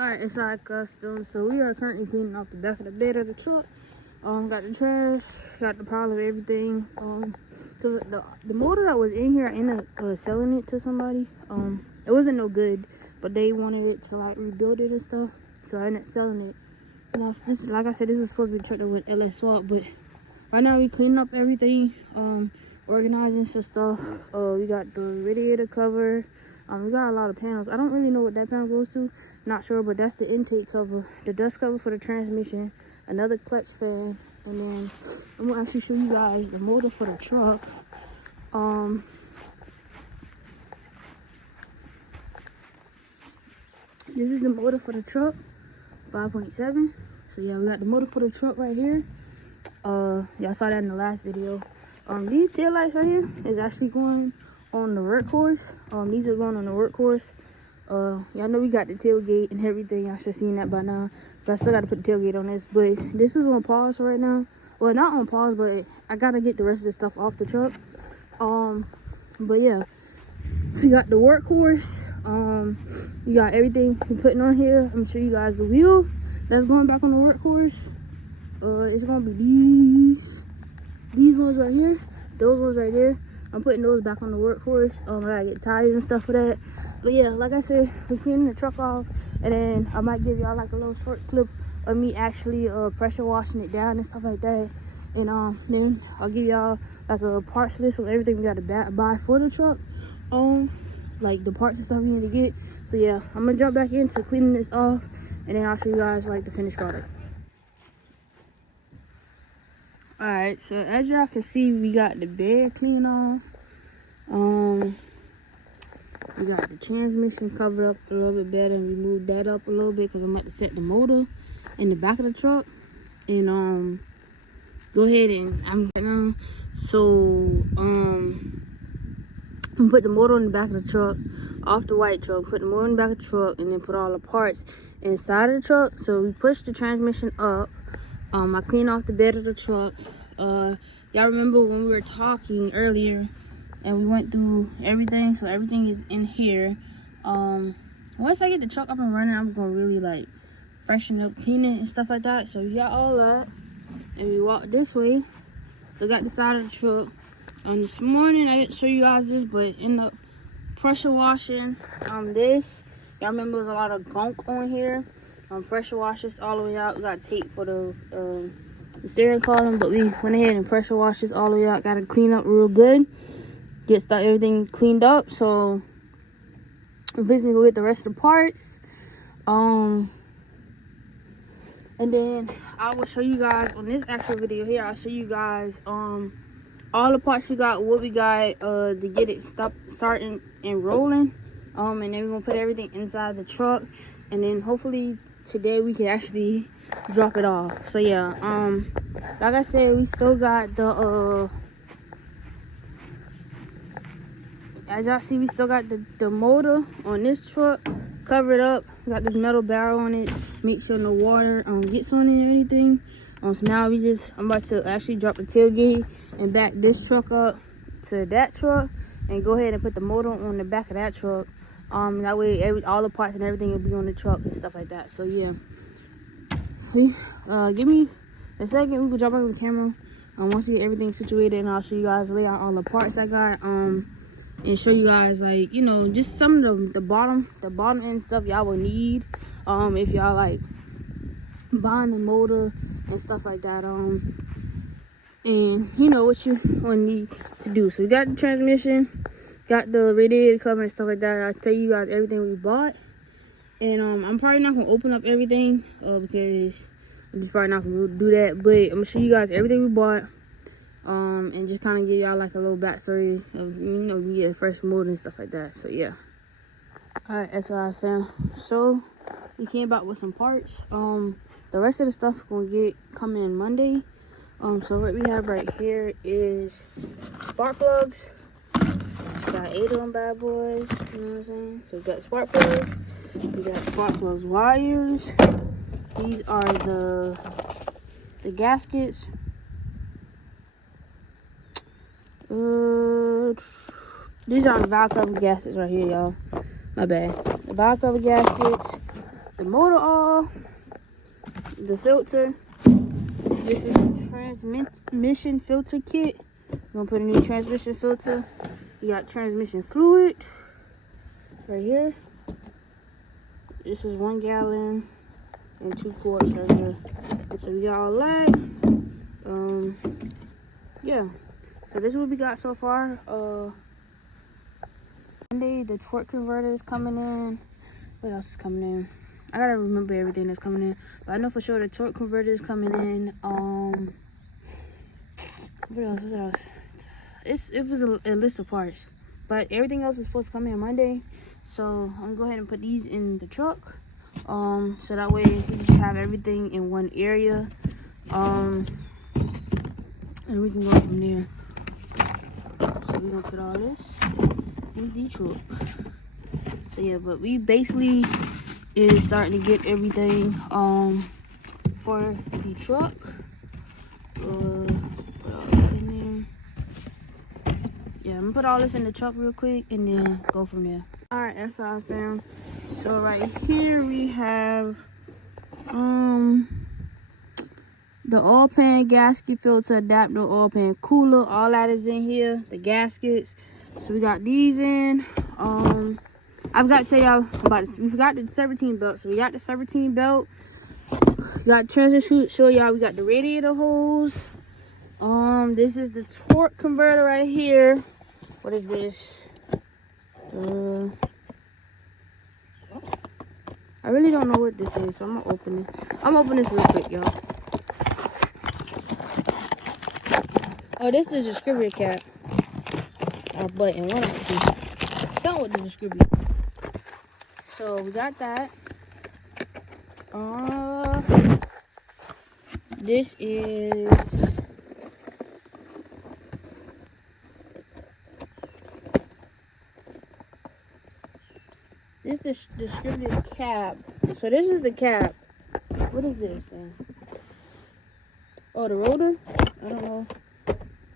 Alright, it's our custom. So we are currently cleaning off the back of the bed of the truck. Got the trash, got the pile of everything. Cause the motor that was in here, I ended up selling it to somebody. It wasn't no good, but they wanted it to like rebuild it and stuff. So I ended up selling it. And this, like I said, this was supposed to be a truck that went LS swap, but right now we cleaning up everything, organizing some stuff. We got the radiator cover. We got a lot of panels. I don't really know what that panel goes to. Not sure, but that's the intake cover, the dust cover for the transmission, another clutch fan, and then I'm gonna actually show you guys the motor for the truck. This is the motor for the truck, 5.7. So yeah, we got the motor for the truck right here. Y'all saw that in the last video. These tail lights right here is actually going on the Workhorse. These are going on the Workhorse. Y'all know we got the tailgate and everything. I should have seen that by now. So I still got to put the tailgate on this. But this is on pause right now. Well, not on pause, but I got to get the rest of the stuff off the truck. But yeah, we got the Workhorse. We got everything we're putting on here. I'm going to show you guys the wheel that's going back on the Workhorse. It's going to be these ones right here. Those ones right there. I'm putting those back on the Workhorse. I gotta get tires and stuff for that. But yeah, like I said, we're cleaning the truck off, and then I might give y'all like a little short clip of me actually pressure washing it down and stuff like that. And then I'll give y'all like a parts list of everything we gotta buy for the truck. Like the parts and stuff we need to get. So yeah, I'm gonna jump back into cleaning this off, and then I'll show you guys like the finished product. Alright, so as y'all can see, we got the bed cleaned off. We got the transmission covered up a little bit better, and we moved that up a little bit because I'm about to set the motor in the back of the truck. And go ahead and I'm gonna put the motor in the back of the truck, off the white truck, put the motor in the back of the truck, and then put all the parts inside of the truck. So we pushed the transmission up. I cleaned off the bed of the truck. Y'all remember when we were talking earlier and we went through everything, so everything is in here. Once I get the truck up and running, I'm gonna really like freshen up, clean it and stuff like that. So we got all that, and we walked this way. Still got the side of the truck. This morning I didn't show you guys this, but in the pressure washing this, y'all remember there's a lot of gunk on here. Pressure wash this all the way out. We got tape for the steering column, but we went ahead and pressure washed this all the way out. Got to clean up real good, get everything cleaned up. So I'm basically gonna get the rest of the parts, and then I will show you guys on this actual video here. I'll show you guys all the parts we got, what we got to get it starting and rolling. And then we're gonna put everything inside the truck, and then hopefully today we can actually drop it off. So yeah, like I said, we still got the as y'all see, we still got the motor on this truck covered up. We got this metal barrel on it, make sure no water gets on it or anything. So now I'm about to actually drop the tailgate and back this truck up to that truck and go ahead and put the motor on the back of that truck. That way all the parts and everything will be on the truck and stuff like that. So yeah, give me a second, we can drop back on the camera once we get everything situated, and I'll show you guys, lay out all the parts I got, and show you guys, like, you know, just some of the bottom end stuff y'all will need if y'all like buying the motor and stuff like that, and you know what you will need to do. So we got the transmission, got the radiator cover and stuff like that. I'll tell you guys everything we bought. And I'm probably not going to open up everything because I'm just probably not going to do that. But I'm going to show you guys everything we bought. And just kind of give y'all like a little backstory of, you know, we get a fresh motor and stuff like that. So yeah. Alright, that's what I found. So we came back with some parts. The rest of the stuff we're going to get coming in Monday. So what we have right here is spark plugs. Got 8 of them bad boys, you know what I'm saying? So we got spark plugs, we got spark plugs wires. These are the gaskets. These are the valve cover gaskets right here, y'all. My bad. The valve cover gaskets. the motor oil, the filter. This is the transmission filter kit. We're gonna put a new transmission filter. You got transmission fluid right here. This is 1 gallon and 2 quarts right here. So we got all that. Yeah. So this is what we got so far. Monday, the torque converter is coming in. What else is coming in? I gotta remember everything that's coming in. But I know for sure the torque converter is coming in. What else? It was a list of parts. But everything else is supposed to come in Monday. So I'm gonna go ahead and put these in the truck. So that way we can have everything in one area. And we can go from there. So we're gonna put all this in the truck. So yeah, but we basically is starting to get everything for the truck. Put all that in there. Yeah, I'm gonna put all this in the truck real quick and then go from there. All right, that's all I found. So right here we have the oil pan, gasket, filter, adapter, oil pan, cooler. All that is in here. The gaskets. So we got these in. I forgot to tell y'all about this. We forgot the 17 belt. So we got the 17 belt. We got transmission. Show y'all. We got the radiator hose. This is the torque converter right here. What is this? I really don't know what this is, so I'm gonna open it. I'm gonna open this real quick, y'all. Oh, this is the distributor cap. Button, one of the two. Something with the distributor. So we got that. This is the distributor cap. So this is the cap. What is this thing? Oh, the rotor? I don't know.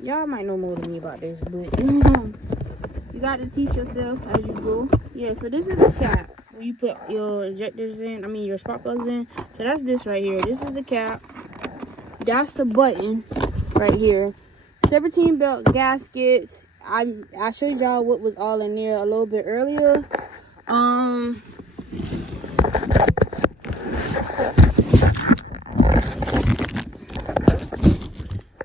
Y'all might know more than me about this, but you got to teach yourself as you go. Yeah, so this is the cap where you put your injectors in. I mean your spark plugs in. So that's this right here. This is the cap. That's the button right here. 17 belt gaskets. I showed y'all what was all in there a little bit earlier.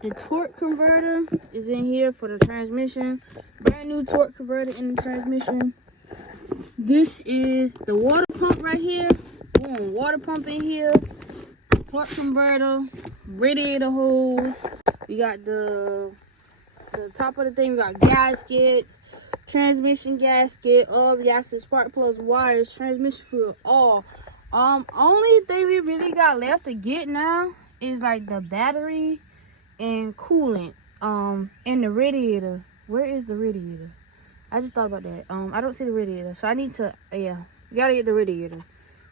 The torque converter is in here for the transmission. Brand new torque converter in the transmission. This is the water pump right here. Boom, water pump in here. Torque converter, radiator hose. We got the top of the thing. We got gaskets, transmission gasket, all the gaskets, spark plugs, wires, transmission fluid, all. Only thing we really got left to get now is like the battery and coolant, and the radiator. Where is the radiator? I just thought about that. I don't see the radiator, so I need to, yeah, you gotta get the radiator.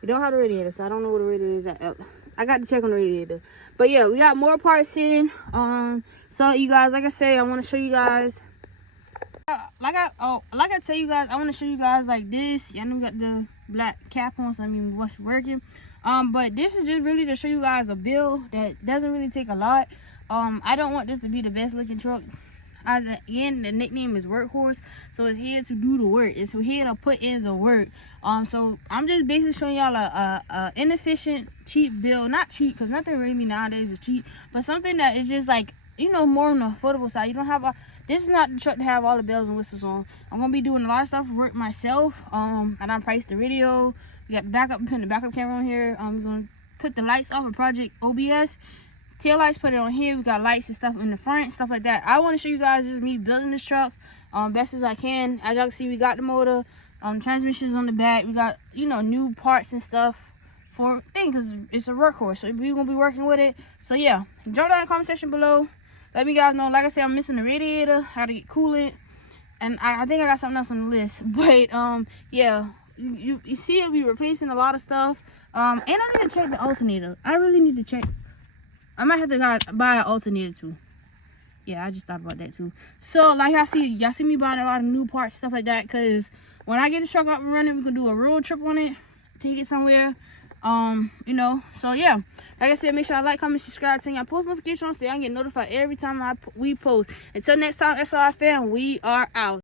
We don't have the radiator, so I don't know where the radiator is at. I got to check on the radiator. But yeah, we got more parts in. So you guys, like I say, I want to show you guys. Like I tell you guys, I want to show you guys like this. I know we got the black cap on, so I mean what's working. But this is just really to show you guys a build that doesn't really take a lot. I don't want this to be the best looking truck. Again, the nickname is Workhorse, so it's here to do the work. It's here to put in the work. So I'm just basically showing y'all a inefficient, cheap build. Not cheap, because nothing really nowadays is cheap, but something that is just like, you know, more on the affordable side. You don't have this is not the truck to have all the bells and whistles on. I'm gonna be doing a lot of stuff work myself. And I priced the radio. We got the backup, putting the backup camera on here. I'm gonna put the lights off of Project OBS. Tail lights, put it on here. We got lights and stuff in the front, stuff like that. I want to show you guys just me building this truck best as I can. As y'all can see, we got the motor, transmissions on the back. We got, you know, new parts and stuff for things, because it's a Workhorse, so we're gonna be working with it. So yeah, jump down in the comment section below. Let me guys know. Like I said, I'm missing the radiator, how to get coolant, and I think I got something else on the list. But yeah, you see it, we replacing a lot of stuff. And I need to check the alternator. I really need to check. I might have to buy an alternator too. Yeah, I just thought about that too. So like y'all see me buying a lot of new parts, stuff like that, because when I get the truck up and running, we can do a road trip on it, take it somewhere. You know, so yeah, like I said, make sure y'all like, comment, subscribe, turn y'all post notifications on so y'all get notified every time we post. Until next time, SRI fam, we are out.